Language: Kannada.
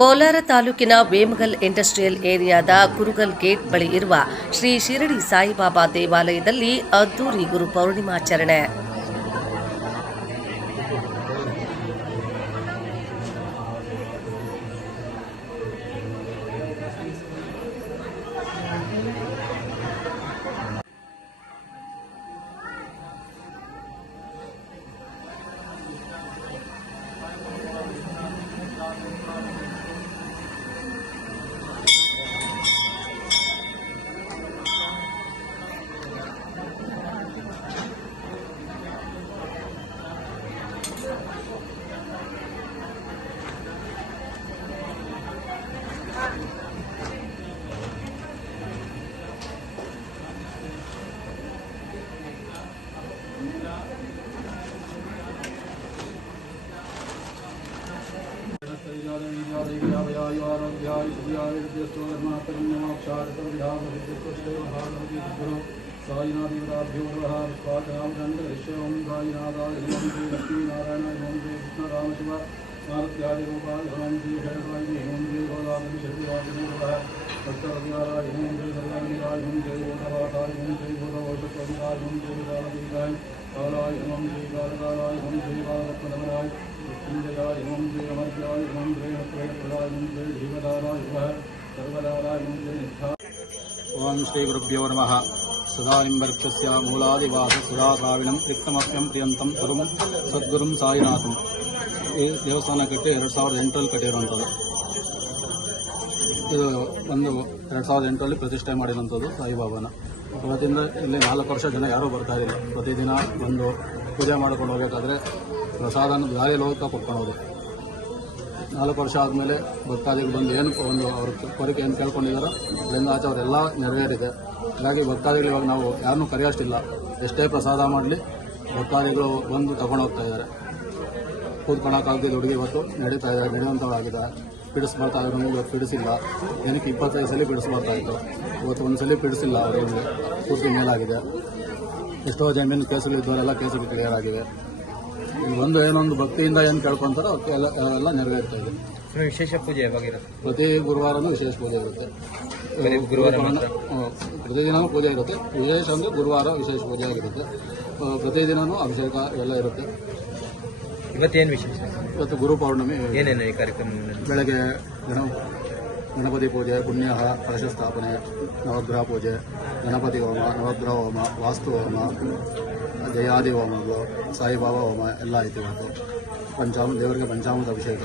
ಕೋಲಾರ ತಾಲೂಕಿನ ವೇಮಗಲ್ ಇಂಡಸ್ಟ್ರಿಯಲ್ ಏರಿಯಾದ ಕುರುಗಲ್ ಗೇಟ್ ಬಳಿ ಇರುವ ಶ್ರೀ ಶಿರಡಿ ಸಾಯಿಬಾಬಾ ದೇವಾಲಯದಲ್ಲಿ ಅದ್ದೂರಿ ಗುರು ಪೌರ್ಣಿಮಾಚರಣೆ. साईनाथीभ्यो नमः स्वाचनामचन्द्रश्यं साईनाथाय नमः श्री लक्ष्मीनारायणाय नमः श्री कृष्णरामशिव मारुत्यादिरूपाय नमः श्री शरणाय नमः श्री गोदावरी शक्तिवासिने नमः भक्तवद्याराय नमः श्री सर्वाणीराय नमः श्री गोदावासाय नमः श्री गोदावोषपदिकाय नमः श्री कालदीकाय कालाय नमः श्री कालकालाय नमः श्री कालरत्नधराय मृत्युंजयाय नमः श्री अमर्त्याय नमः श्री नत्रयप्रदाय नमः श्री धीमधाराय नमः सर्वदाराय नमः श्री निष्ठा. ओम श्री गुरुभ्यो नमः. सदानिंबर्क्षस्य मूलादिवास सुधासाविणं रिक्तमप्यं प्रियंतं सदुं सद्गुरुं साईनाथं. ಈ ದೇವಸ್ಥಾನ ಕಟ್ಟಿ 2008ರಲ್ಲಿ ಕಟ್ಟಿರುವಂಥದ್ದು. ಇದು ಒಂದು 2008ರಲ್ಲಿ ಪ್ರತಿಷ್ಠೆ ಮಾಡಿರುವಂಥದ್ದು ಸಾಯಿಬಾಬಾನ. ಅವತ್ತಿಂದ ಇಲ್ಲಿ 4 ವರ್ಷ ಜನ ಯಾರೂ ಬರ್ತಾ ಇರಲಿಲ್ಲ. ಪ್ರತಿದಿನ ಒಂದು ಪೂಜೆ ಮಾಡ್ಕೊಂಡು ಹೋಗಬೇಕಾದ್ರೆ ಪ್ರಸಾದನ ದಾರಿಯಲ್ಲಿ ಹೋಗ್ತಾ ಕೊಟ್ಕೊಂಡು ಹೋದ್ರು. 4 ವರ್ಷ ಆದಮೇಲೆ ಭಕ್ತಾದಿಗಳು ಬಂದು ಏನು ಒಂದು ಅವ್ರ ಕೋರಿಕೆ ಏನು ಕೇಳ್ಕೊಂಡಿದ್ದಾರೋ ಅಲ್ಲಿಂದ ಆಚೆ ಅವರೆಲ್ಲ ನೆರವೇರಿದೆ. ಹಾಗಾಗಿ ಭಕ್ತಾದಿಗಳು ಇವಾಗ ನಾವು ಯಾರನ್ನೂ ಕರೆಯೋಷ್ಟಿಲ್ಲ. ಎಷ್ಟೇ ಪ್ರಸಾದ ಮಾಡಲಿ ಭಕ್ತಾದಿಗಳು ಬಂದು ತಗೊಂಡು ಹೋಗ್ತಾ ಇದ್ದಾರೆ. ಕೂತ್ಕೊಳ್ಳೋಕ್ಕಾಗದಿದ್ದ ಹುಡುಗಿ ಇವತ್ತು ನಡೀತಾ ಇದ್ದಾರೆ, ನಡೆಯುವಂಥವಾಗಿದೆ. ಬಿಡಿಸ್ಬರ್ತಾ ಇದ್ರು, ಇವತ್ತು ಬಿಡಿಸಿಲ್ಲ. ಏನಕ್ಕೆ 25 ಸಲ ಬಿಡಿಸ್ಬರ್ತಾ ಇತ್ತು, ಇವತ್ತು ಒಂದು ಸಲ ಬಿಡಿಸಿಲ್ಲ. ಅವರಿಗೆ ಪೂರ್ತಿ ಮೇಲಾಗಿದೆ. ಎಷ್ಟೋ ಜಮೀನು ಕೇಸುಗಳಿದ್ದವರೆಲ್ಲ ಕೇಸುಗಳು ಕ್ಲಿಯರ್ ಆಗಿವೆ. ಒಂದು ಏನೊಂದು ಭಕ್ತಿಯಿಂದ ಏನು ಕೇಳ್ಕೊಂತಾರೋ ಎಲ್ಲ ನೆರವೇರ್ತಾ ಇದೆ. ವಿಶೇಷ ಪೂಜೆ ಯಾವಾಗಿರುತ್ತೆ? ಪ್ರತಿ ಗುರುವಾರನೂ ವಿಶೇಷ ಪೂಜೆ ಇರುತ್ತೆ. ಪ್ರತಿದಿನವೂ ಪೂಜೆ ಇರುತ್ತೆ. ವಿಶೇಷ ಅಂದರೆ ಗುರುವಾರ ವಿಶೇಷ ಪೂಜೆ ಆಗಿರುತ್ತೆ. ಪ್ರತಿದಿನವೂ ಅಭಿಷೇಕ ಎಲ್ಲ ಇರುತ್ತೆ. ಇವತ್ತೇನು ವಿಶೇಷ? ಇವತ್ತು ಗುರು ಪೌರ್ಣಮಿ. ಏನೇನು ಈ ಕಾರ್ಯಕ್ರಮ? ಬೆಳಗ್ಗೆ ಗಣಪತಿ ಪೂಜೆ, ಪುಣ್ಯ ಕಲಶ ಸ್ಥಾಪನೆ, ನವಗ್ರಹ ಪೂಜೆ, ಗಣಪತಿ ಹೋಮ, ನವಗ್ರಹ ಹೋಮ, ವಾಸ್ತು ಹೋಮ, ಜಯಾದಿ ಹೋಮಗಳು, ಸಾಯಿಬಾಬಾ ಹೋಮ ಎಲ್ಲ ಐತಿ. ಇವತ್ತು ದೇವರಿಗೆ ಪಂಚಾಮೃತ ಅಭಿಷೇಕ,